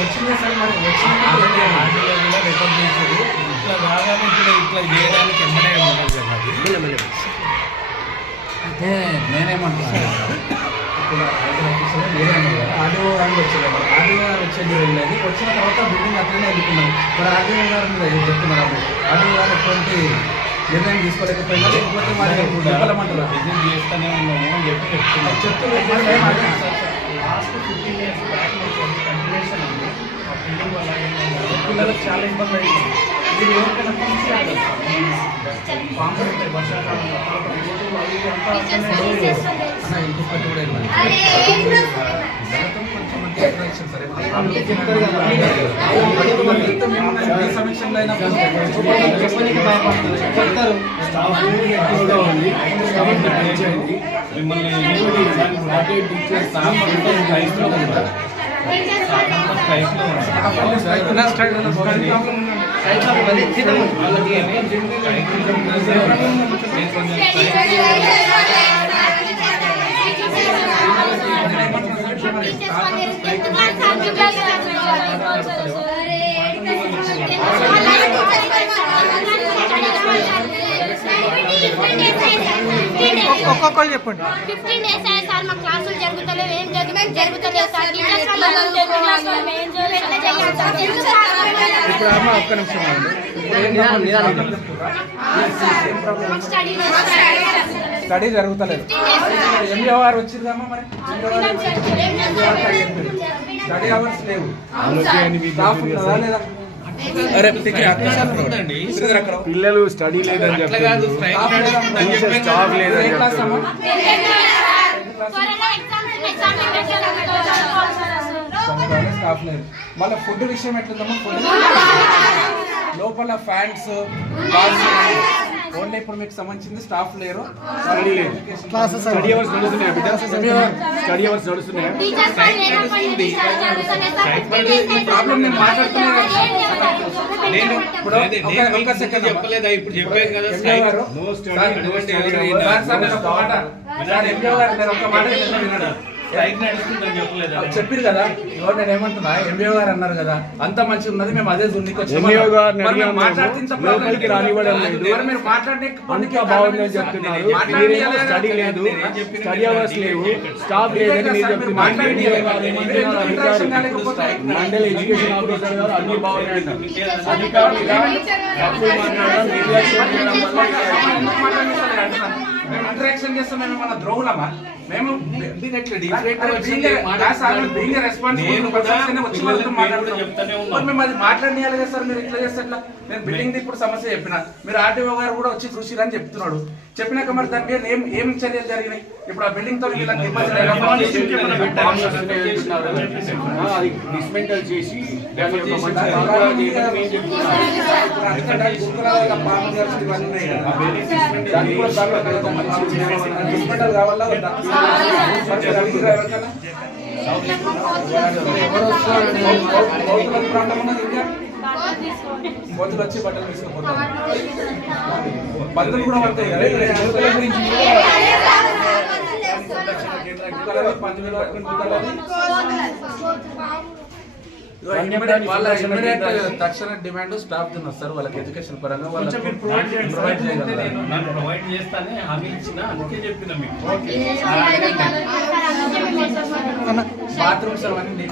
వచ్చిందే సార్ మరి వచ్చిన రికార్డ్ చేసేది ఇట్లా రాగానే ఇట్లా చేయడానికి ఎమ్మడే ఉండదు సార్ అది. అయితే నేనేమంటున్నాను ఇప్పుడు ఆర్డీఓ గారు వచ్చేది ఆర్డీఓ గారు వచ్చేది వెళ్ళేది వచ్చిన తర్వాత బిల్డింగ్ అట్లనే వెళ్ళిపోయినాం. మరి ఆర్డీఓ గారు మీద చెప్తున్నారు ఆర్డీఓ గారు ఎటువంటి నిర్ణయం తీసుకోలేకపోయినా లేకపోతే మరి చెప్పలేమంటారు విజిట్ చేస్తూనే ఉన్నాము అని చెప్పి చెప్తున్నారు. లాస్ట్ 15 years బ్యాక్ కంటిన్యూషన్ ఉంది ఆ బిల్డింగ్ వల్ల పిల్లలకు చాలా ఇబ్బంది అయింది. మీరు ఎవరికైనా తీసేయాలి పాంపులు ఉంటాయి వర్షాకాలంలో అన్న ఇంకొకటి కూడా కొంచెం మంచి అట్రాక్షన్ సరే సమీక్షంలో అయినా చెప్పడానికి భయపడతారు మిమ్మల్ని ఒక్కొక్కరు చెప్పండి. 15 days అయ్యాయి సార్ మా క్లాసులు జరుగుతలేవు ఏం జరుగుతలేవు సార్. ఇప్పుడు అమ్మ ఒక్క నిమిషం స్టడీ జరుగుతలేదు. ఎంఏ వారు వచ్చిందమ్మా మరి స్టడీ అవర్స్ లేవు. పిల్లలు స్టడీ లేదని చెప్పారు, స్టాఫ్ లేదని చెప్పారు. స్టాఫ్ లేదు. మళ్ళీ ఫుడ్ విషయం ఎట్లుందమ్మా? ఫుడ్ లోపల ఫ్యాన్స్ ఓన్లీ ఇప్పుడు మీకు సంబంధించింది స్టాఫ్ లేరు, స్టడీ లేదు. స్టడీ అవర్స్ నడుస్తున్నాయి బిడ్డ, స్టడీ అవర్స్ నడుస్తున్నాయి. ప్రాబ్లం నేను మాట్లాడుతున్నా నేను ఇప్పుడు చెప్పలేదా? ఇప్పుడు చెప్పాను కదా చెప్పారు కదా. ఇవాళ నేను ఏమంటున్నా, ఎంబీఓ గారు అన్నారు కదా అంత మంచిగా ఉన్నది, మేము అదే మీరు బాగుందని చెప్తున్నారు. స్టడీ లేదు, స్టడీ అవర్స్ లేవు, స్టాఫ్ లేదని మీరు చెప్తున్నారు. మండల ఎడ్యుకేషన్ ఆఫీసర్ గారు అన్ని బాగున్నాయి. అధికారులు తప్పులు మాట్లాడడం, నిర్లక్ష్యం చేయడం ఇంటరాక్షన్ చేస్తాం. మేము మన ద్రోహులమా? మేము మాట్లాడియాలి కదా సార్. మీరు ఇట్లా చేస్తే ఎట్లా? నేను బిల్డింగ్ ఇప్పుడు సమస్య చెప్పిన, మీరు ఆర్టీఓ గారు కూడా వచ్చి చూసిరని చెప్తున్నాడు. చెప్పినాక మరి దాని మీద ఏం చర్యలు జరిగినాయి? ఇప్పుడు ఆ బిల్డింగ్ తో వీళ్ళకి ఇబ్బంది డిస్మెంటల్ చేసి కావాలా? కోతులు వచ్చి బట్టలు తీసుకుపోతారు. బంధువులు కూడా పడతాయి కదా. తక్షణ డిమాండ్ స్టాఫ్ తిన్నారు సార్. వాళ్ళకి ఎడ్యుకేషన్ పరంగా ప్రొవైడ్ చేస్తానే హామీ ఇచ్చిన, అందుకే చెప్పిన మీకు బాత్రూమ్స్ అవన్నీ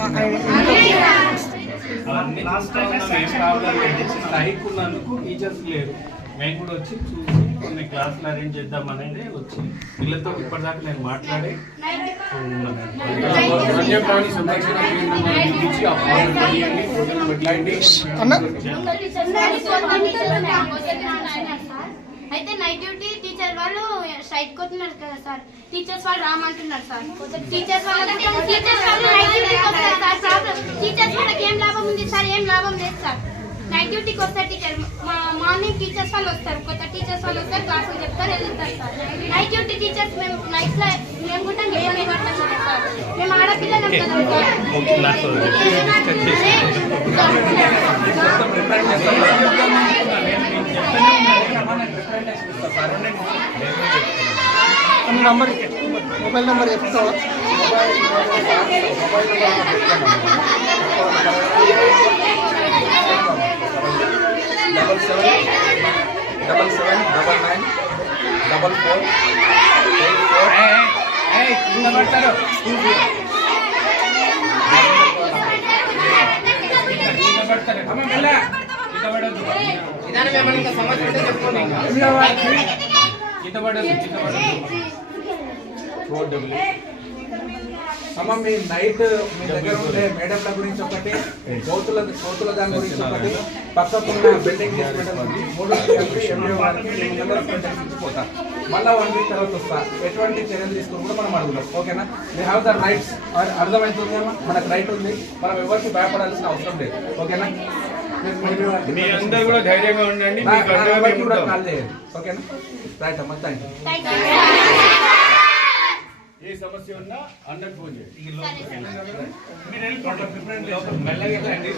స్ట్రైక్ ఉన్నందుకు టీచర్స్ లేరు. మేము కూడా వచ్చి చూసి కొన్ని క్లాసులు అరేంజ్ చేద్దాం అనేది వచ్చి పిల్లలతో ఇప్పటిదాకా నేను మాట్లాడి వన్యప్రాణి సంరక్షణ అయితే నైట్ డ్యూటీ టీచర్ వాళ్ళు స్ట్రైక్ కొట్టున్నారు కదా సార్. టీచర్స్ వాళ్ళు రామంటున్నారు సార్. టీచర్స్ వాళ్ళు నైట్ డ్యూటీకి వస్తారు సార్. ప్రాబ్లం టీచర్స్ వాళ్ళకి ఏం లాభం ఉంది సార్? ఏం లాభం లేదు సార్. నైట్ డ్యూటీకి వస్తారు టీచర్, మార్నింగ్ టీచర్స్ వాళ్ళు వస్తారు, కొత్త టీచర్స్ వాళ్ళు వస్తారు, క్లాసులు చెప్తారు, వెళ్తారు సార్. నైట్ డ్యూటీ టీచర్స్ మేము నైట్ లో మేము కూడా ఏమని పడతాం సార్. మేము ఆడపిల్లలం కదా. నంబర్ మొబైల్ నెంబర్ చెప్తావా? కింద పడతారు అమ్మ మెల్ల కింద పడద్దు కింద పడద్దు అమ్మ మీ నైట్ మీ దగ్గర ఉండే మేడంల గురించి ఒకటి కోతుల దాని గురించి ఒకటి పక్కకున్న బిల్డింగ్ పోతా మళ్ళీ 1 వీక్ తర్వాత వస్తా ఎటువంటి చర్యలు తీసుకుని కూడా మనం అడుగుతాం ఓకేనా వీ హ్యావ్ ద రైట్స్ అర్థమవుతుంది మనకు రైట్ ఉంది మనం ఎవరికి భయపడాల్సిన అవసరం లేదు ఓకేనా మీ అందరూ కూడా ధైర్యంగా ఉండండి కూడా కాల్ చేయండి ఓకేనా రైట్ అమ్మ థ్యాంక్ యూ ఏ సమస్య ఉన్నా అందరికి ఫోన్ చేయండి మెల్లగా